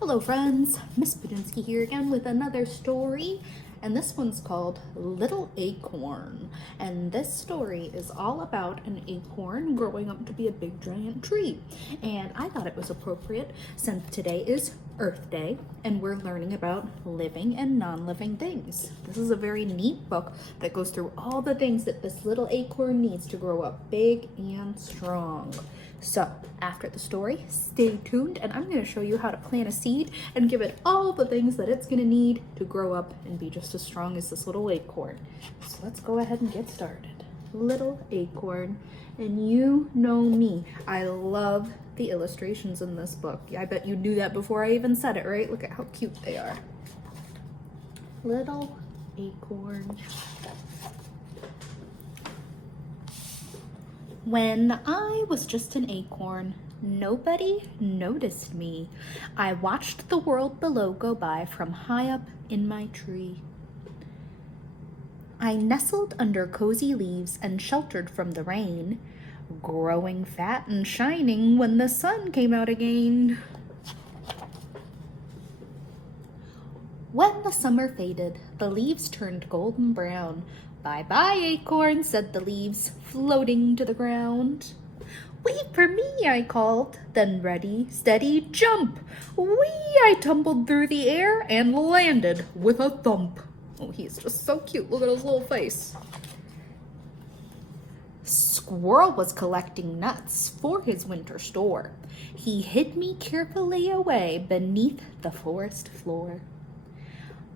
Hello friends, Miss Budinsky here again with another story, and this one's called Little Acorn. And this story is all about an acorn growing up to be a big giant tree. And I thought it was appropriate since today is Earth Day and we're learning about living and non-living things. This is a very neat book that goes through all the things that this little acorn needs to grow up big and strong. So, after the story, stay tuned and I'm going to show you how to plant a seed and give it all the things that it's going to need to grow up and be just as strong as this little acorn. So let's go ahead and get started. Little acorn, and you know me, I love the illustrations in this book. I bet you knew that before I even said it, right? Look at how cute they are. Little acorn. When I was just an acorn, nobody noticed me. I watched the world below go by from high up in my tree. I nestled under cozy leaves and sheltered from the rain, growing fat and shining when the sun came out again. When the summer faded, the leaves turned golden brown. "Bye-bye, acorn," said the leaves, floating to the ground. "Wait for me," I called, then ready, steady, jump! Whee! I tumbled through the air and landed with a thump. Oh, he's just so cute. Look at his little face. Squirrel was collecting nuts for his winter store. He hid me carefully away beneath the forest floor.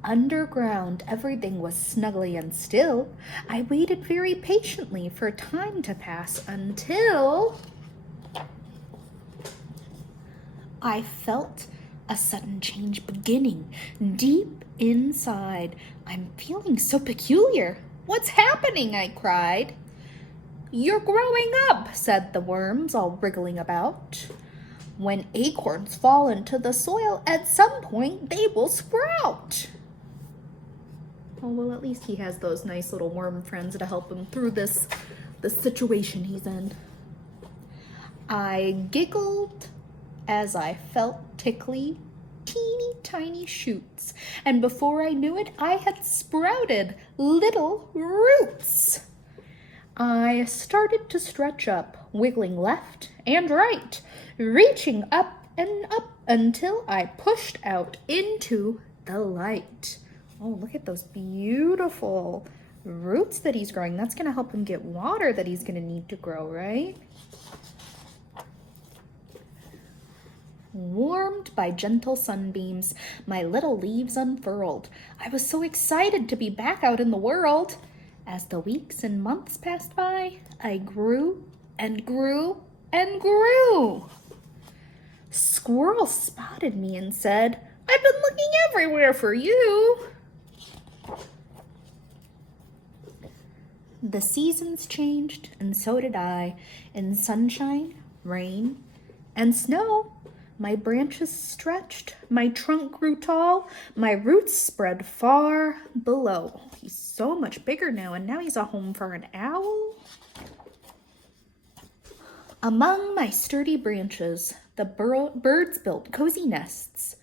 Underground, everything was snuggly and still. I waited very patiently for time to pass until I felt a sudden change beginning deep inside. "I'm feeling so peculiar. What's happening?" I cried. "You're growing up," said the worms, all wriggling about. "When acorns fall into the soil, at some point they will sprout." Oh, well, at least he has those nice little worm friends to help him through this situation he's in. I giggled as I felt tickly, teeny tiny shoots, and before I knew it, I had sprouted little roots. I started to stretch up, wiggling left and right, reaching up and up until I pushed out into the light. Oh, look at those beautiful roots that he's growing. That's going to help him get water that he's going to need to grow, right? Warmed by gentle sunbeams, my little leaves unfurled. I was so excited to be back out in the world. As the weeks and months passed by, I grew and grew and grew. Squirrel spotted me and said, "I've been looking everywhere for you." The seasons changed, and so did I. In sunshine, rain, and snow, my branches stretched, my trunk grew tall, my roots spread far below. He's so much bigger now, and now he's a home for an owl. Among my sturdy branches, the birds built cozy nests.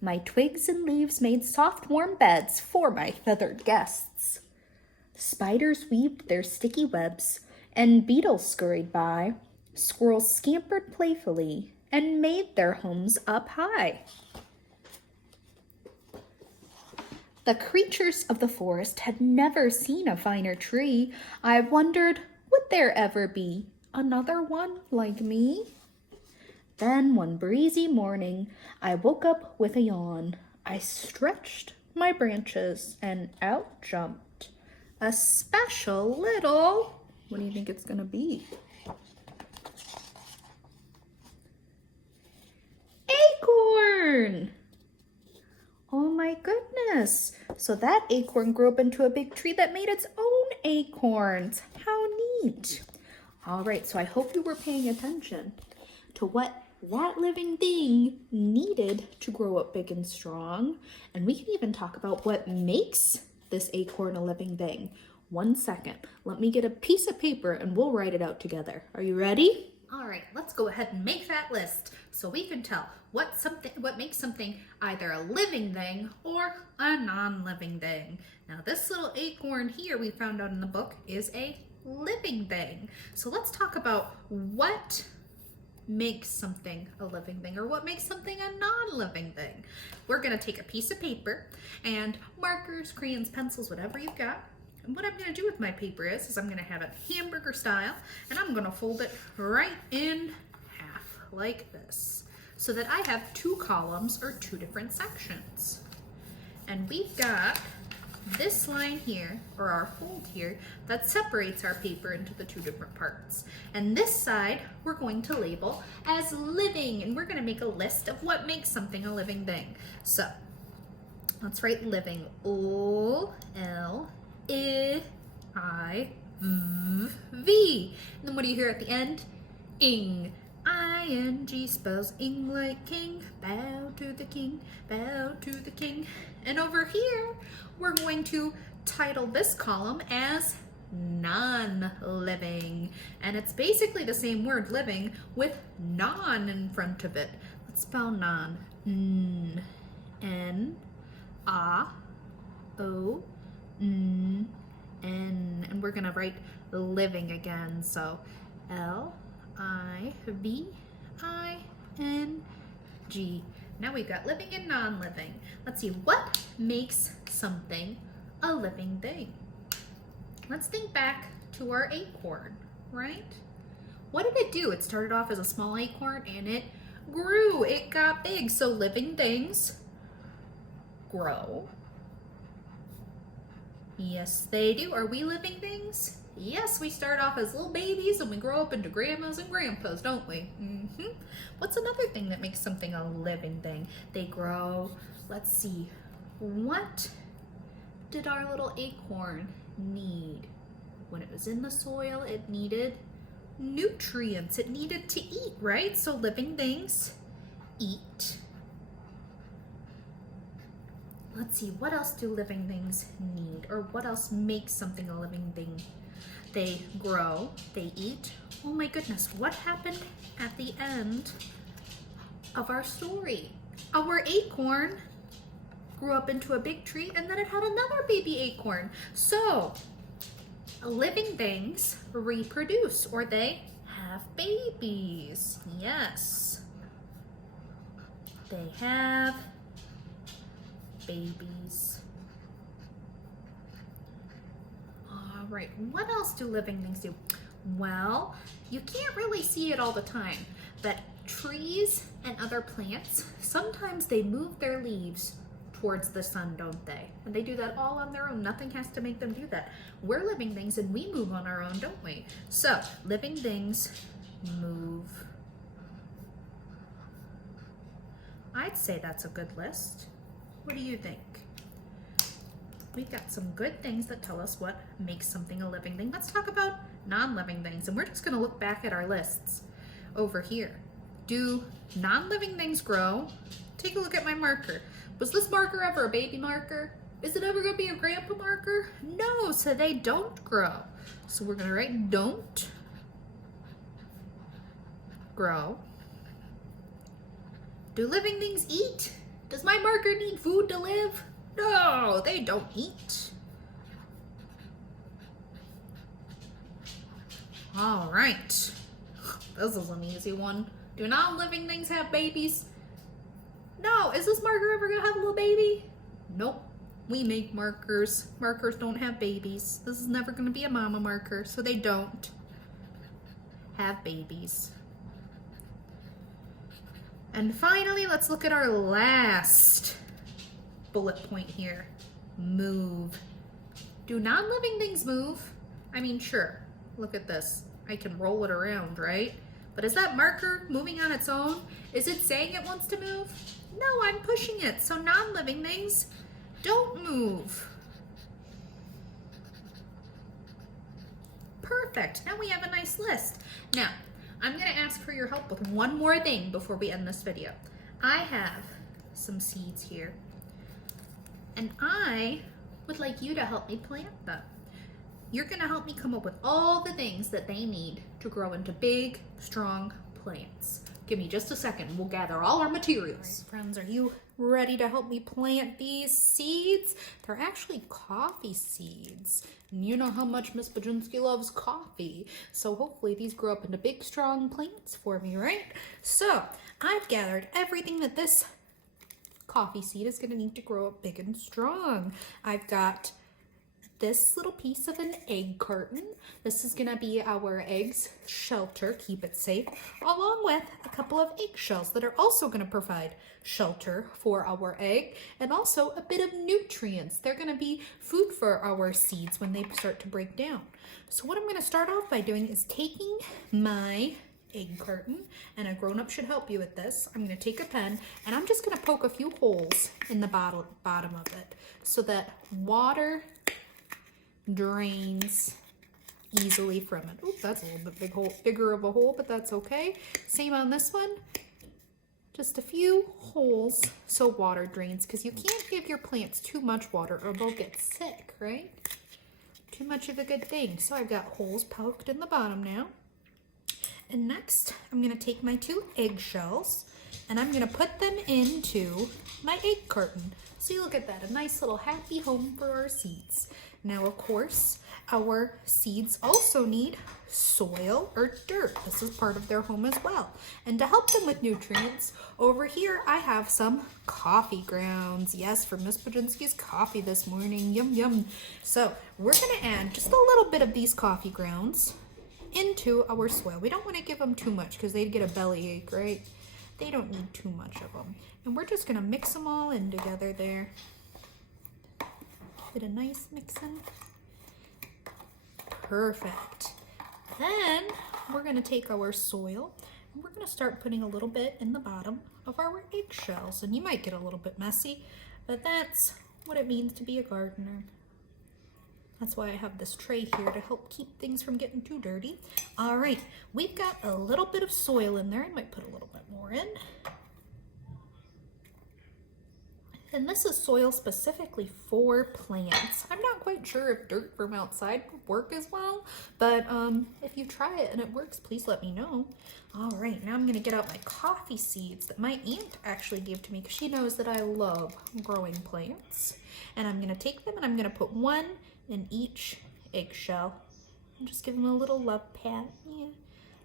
My twigs and leaves made soft, warm beds for my feathered guests. Spiders weaved their sticky webs, and beetles scurried by. Squirrels scampered playfully and made their homes up high. The creatures of the forest had never seen a finer tree. I wondered, would there ever be another one like me? Then one breezy morning, I woke up with a yawn. I stretched my branches and out jumped a special little, what do you think it's gonna be? Acorn! Oh my goodness. So that acorn grew up into a big tree that made its own acorns. How neat. All right, so I hope you were paying attention to what that living thing needed to grow up big and strong. And we can even talk about what makes this acorn a living thing. 1 second. Let me get a piece of paper and we'll write it out together. Are you ready? All right, let's go ahead and make that list. So we can tell what makes something either a living thing or a non-living thing. Now this little acorn here we found out in the book is a living thing. So let's talk about what makes something a living thing or what makes something a non-living thing. We're gonna take a piece of paper and markers, crayons, pencils, whatever you've got. And what I'm gonna do with my paper is I'm gonna have it hamburger style and I'm gonna fold it right in half like this so that I have two columns or two different sections. And we've got this line here, or our fold here, that separates our paper into the two different parts. And this side we're going to label as living, and we're going to make a list of what makes something a living thing. So let's write living. O-L-I-V-V. And then what do you hear at the end? Ing. I-N-G spells ing like king. Bow to the king, bow to the king. And over here, we're going to title this column as non-living. And it's basically the same word, living, with non in front of it. Let's spell non. N-A-O-N. And we're gonna write living again. So L-I-V-I-N-G. Now we've got living and non-living. Let's see, what makes something a living thing? Let's think back to our acorn, right? What did it do? It started off as a small acorn and it grew, it got big. So living things grow. Yes, they do. Are we living things? Yes, we start off as little babies and we grow up into grandmas and grandpas, don't we? What's another thing that makes something a living thing? They grow. Let's see. What did our little acorn need? When it was in the soil, it needed nutrients. It needed to eat, right? So living things eat. Let's see, what else do living things need? Or what else makes something a living thing? They grow, they eat. Oh my goodness, what happened at the end of our story? Our acorn grew up into a big tree and then it had another baby acorn. So, living things reproduce or they have babies. Yes, they have babies. All right, what else do living things do? Well, you can't really see it all the time, but trees and other plants, sometimes they move their leaves towards the sun, don't they? And they do that all on their own. Nothing has to make them do that. We're living things and we move on our own, don't we? So, living things move. I'd say that's a good list. What do you think? We've got some good things that tell us what makes something a living thing. Let's talk about non-living things, and we're just gonna look back at our lists over here. Do non-living things grow? Take a look at my marker. Was this marker ever a baby marker? Is it ever gonna be a grandpa marker? No, so they don't grow. So we're gonna write don't grow. Do living things eat? Does my marker need food to live? No, they don't eat. All right, this is an easy one. Do non-living things have babies? No, is this marker ever gonna have a little baby? Nope, we make markers. Markers don't have babies. This is never gonna be a mama marker, so they don't have babies. And finally, let's look at our last bullet point here. Move. Do non-living things move? I mean, sure. Look at this. I can roll it around, right? But is that marker moving on its own? Is it saying it wants to move? No, I'm pushing it. So non-living things don't move. Perfect. Now we have a nice list. Now, I'm going to ask for your help with one more thing before we end this video. I have some seeds here, and I would like you to help me plant them. You're going to help me come up with all the things that they need to grow into big, strong plants. Give me just a second. We'll gather all our materials. Right, friends, are you ready to help me plant these seeds? They're actually coffee seeds. And you know how much Miss Bajinski loves coffee. So hopefully these grow up into big, strong plants for me, right? So I've gathered everything that this coffee seed is going to need to grow up big and strong. I've got this little piece of an egg carton. This is gonna be our eggs shelter, keep it safe, along with a couple of eggshells that are also gonna provide shelter for our egg and also a bit of nutrients. They're gonna be food for our seeds when they start to break down. So what I'm gonna start off by doing is taking my egg carton, and a grown-up should help you with this. I'm gonna take a pen and I'm just gonna poke a few holes in the bottom of it so that water drains easily from it. Ooh, that's a little bit bigger of a hole, but that's okay. Same on this one. Just a few holes so water drains, because you can't give your plants too much water or they'll get sick, right? Too much of a good thing. So I've got holes poked in the bottom now. And next, I'm gonna take my 2 eggshells and I'm gonna put them into my egg carton. So you look at that, a nice little happy home for our seeds. Now, of course, our seeds also need soil or dirt. This is part of their home as well. And to help them with nutrients, over here I have some coffee grounds. Yes, for Miss Bajinski's coffee this morning. Yum, yum. So we're gonna add just a little bit of these coffee grounds into our soil. We don't want to give them too much because they'd get a bellyache, right? They don't need too much of them. And we're just gonna mix them all in together there. Give it a nice mix in. Perfect. Then we're gonna take our soil and we're gonna start putting a little bit in the bottom of our eggshells. And you might get a little bit messy, but that's what it means to be a gardener. That's why I have this tray here to help keep things from getting too dirty. All right, we've got a little bit of soil in there. I might put a little bit more in. And this is soil specifically for plants. I'm not quite sure if dirt from outside would work as well, but if you try it and it works, please let me know. All right, now I'm gonna get out my coffee seeds that my aunt actually gave to me because she knows that I love growing plants. And I'm gonna take them and I'm gonna put one in each eggshell and just give him a little love pat. Yeah,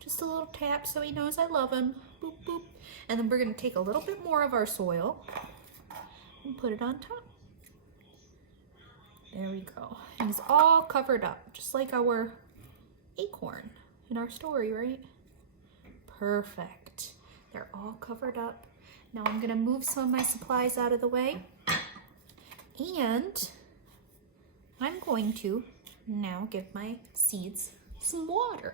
just a little tap so he knows I love him. Boop, boop. And then we're gonna take a little bit more of our soil and put it on top. There we go. And he's all covered up, just like our acorn in our story, right? Perfect. They're all covered up. Now I'm gonna move some of my supplies out of the way. And I'm going to now give my seeds some water.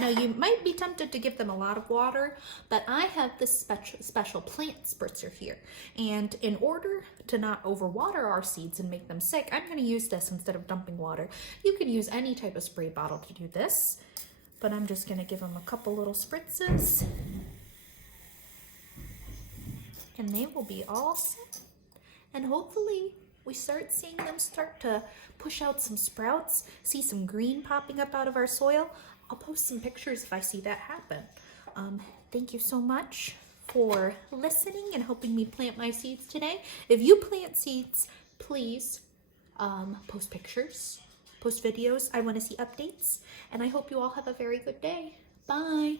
Now you might be tempted to give them a lot of water, but I have this special plant spritzer here. And in order to not overwater our seeds and make them sick, I'm gonna use this instead of dumping water. You could use any type of spray bottle to do this, but I'm just gonna give them a couple little spritzes and they will be all set. And hopefully we start seeing them start to push out some sprouts, see some green popping up out of our soil. I'll post some pictures if I see that happen. Thank you so much for listening and helping me plant my seeds today. If you plant seeds, please post pictures, post videos. I want to see updates, and I hope you all have a very good day. Bye.